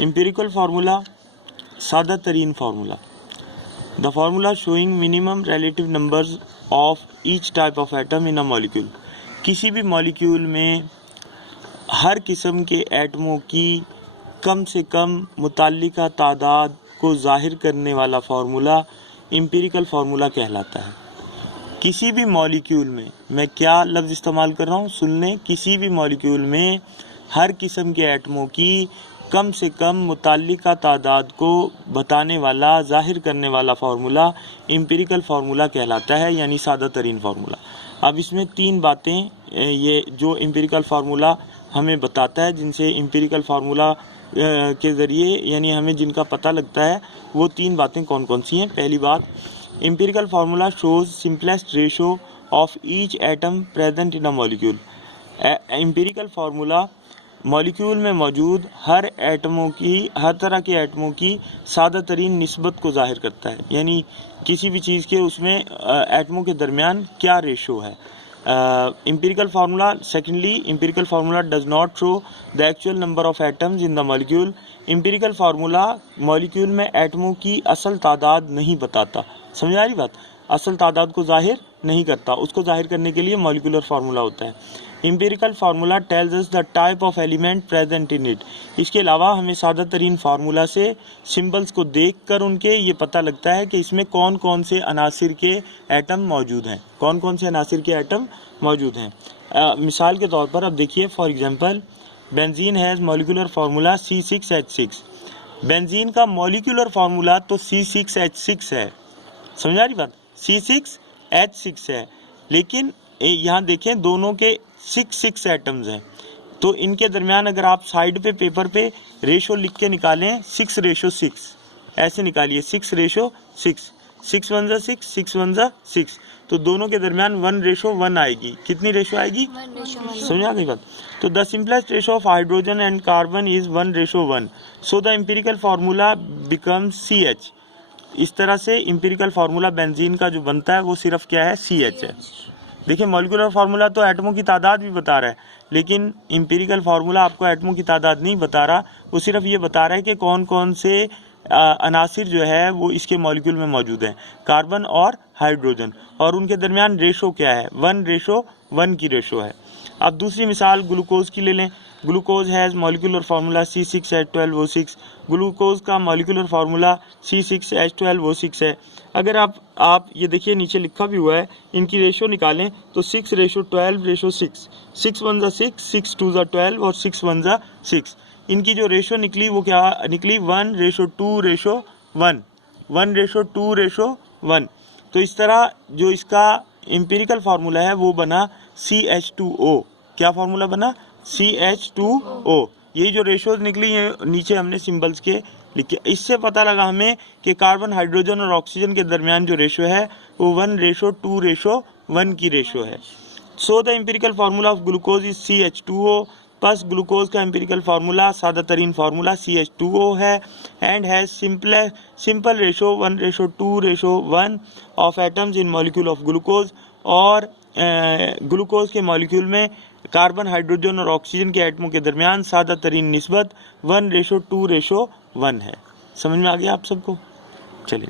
Empirical formula, सादा तरीन formula. The formula showing minimum relative numbers of each type of atom in a molecule. किसी भी molecule में हर किस्म के एटमों की कम से कम मुताल्लिका तादाद को जाहिर करने वाला फार्मूला एम्पिरिकल फार्मूला कहलाता है। किसी भी मॉलिक्यूल में, मैं क्या लफ्ज़ इस्तेमाल कर रहा हूँ सुन लें, किसी भी मॉलिक्यूल में हर किस्म के एटमों की कम से कम मुताल्लिका तादाद को बताने वाला, जाहिर करने वाला फार्मूला एम्पिरिकल फार्मूला कहलाता है, यानी सादा तरीन फार्मूला। अब इसमें तीन बातें ये जो एम्पिरिकल फार्मूला हमें बताता है, जिनसे एम्पिरिकल फार्मूला के ज़रिए यानी हमें जिनका पता लगता है, वो तीन बातें कौन कौन सी हैं। पहली बात, empirical formula shows simplest ratio of each atom present in a molecule. Empirical formula molecule में मौजूद हर तरह के एटमों की सादा तरीन निस्बत को जाहिर करता है, यानी किसी भी चीज़ के उसमें एटमों के दरमियान क्या रेशो है। empirical formula, secondly, empirical formula does not show the actual number of atoms in the molecule. empirical formula molecule में एटमों की असल तादाद नहीं बताता। समझ आ रही बात? असल तादाद को जाहिर नहीं करता, उसको जाहिर करने के लिए मॉलिक्यूलर फार्मूला होता है। empirical formula tells us the type of element present in it. इसके अलावा हमें सादा तरीन फार्मूला से सिंबल्स को देखकर उनके ये पता लगता है कि इसमें कौन कौन से अनासिर के एटम मौजूद हैं, कौन कौन से अनासिर के एटम मौजूद हैं। मिसाल के तौर पर अब देखिए, for example benzene has molecular formula C6H6। Benzene का मॉलिक्यूलर फार्मूला तो C6H6 है, समझ आ रही बात? C6H6 है, लेकिन यहाँ देखें दोनों के 6 एटम्स हैं, तो इनके दरमियान अगर आप साइड पे पेपर पे रेशो लिख के निकालें 6:6, ऐसे निकालिए 6:6, 6 1 जा 6, 6 1 जा 6, तो दोनों के दरमियान 1:1 आएगी। कितनी रेशो आएगी? समझ आ गई बात? तो the simplest ratio of hydrogen and carbon is 1:1, so the empirical formula becomes CH। इस तरह से एम्पिरिकल फार्मूला बेंजीन का जो बनता है वो सिर्फ क्या है? CH है। देखिए, मॉलिक्यूलर फार्मूला तो एटमों की तादाद भी बता रहा है, लेकिन एम्पिरिकल फार्मूला आपको एटमों की तादाद नहीं बता रहा, वो सिर्फ ये बता रहा है कि कौन कौन से अनासिर जो है वो इसके मॉलिक्यूल में मौजूद हैं, कार्बन और हाइड्रोजन, और उनके दरमियान रेशो क्या है? 1:1 की रेशो है। अब दूसरी मिसाल ग्लूकोज की ले लें। Glucose has molecular formula C6H12O6। Glucose का मॉलिक्यूलर फार्मूला C6H12O6 है। अगर आप ये देखिए नीचे लिखा भी हुआ है, इनकी रेशो निकालें तो 6:12:6, 6 1 जा 6, 6 2 जा 12 और 6 1 जा 6। इनकी जो रेशो निकली वो क्या निकली? 1:2:1, 1:2:1। तो इस तरह जो इसका एम्पिरिकल फार्मूला है वो बना CH2O। क्या फार्मूला बना? CH2O। यही जो रेशोज निकली हैं नीचे हमने सिंबल्स के लिखे। इससे पता लगा हमें कि कार्बन, हाइड्रोजन और ऑक्सीजन के दरमियान जो रेशो है वो 1:2:1 की रेशो है। So the empirical formula of glucose is CH2O, plus glucose का एम्पिरिकल फार्मूला, सादा तरीन फार्मूला CH2O है, and has simple ratio 1:2:1 of atoms in molecule of glucose. और ग्लूकोज के मॉलिक्यूल में कार्बन, हाइड्रोजन और ऑक्सीजन के एटमों के दरमियान सादा तरीन निस्बत 1:2:1 है। समझ में आ गया आप सबको? चलिए।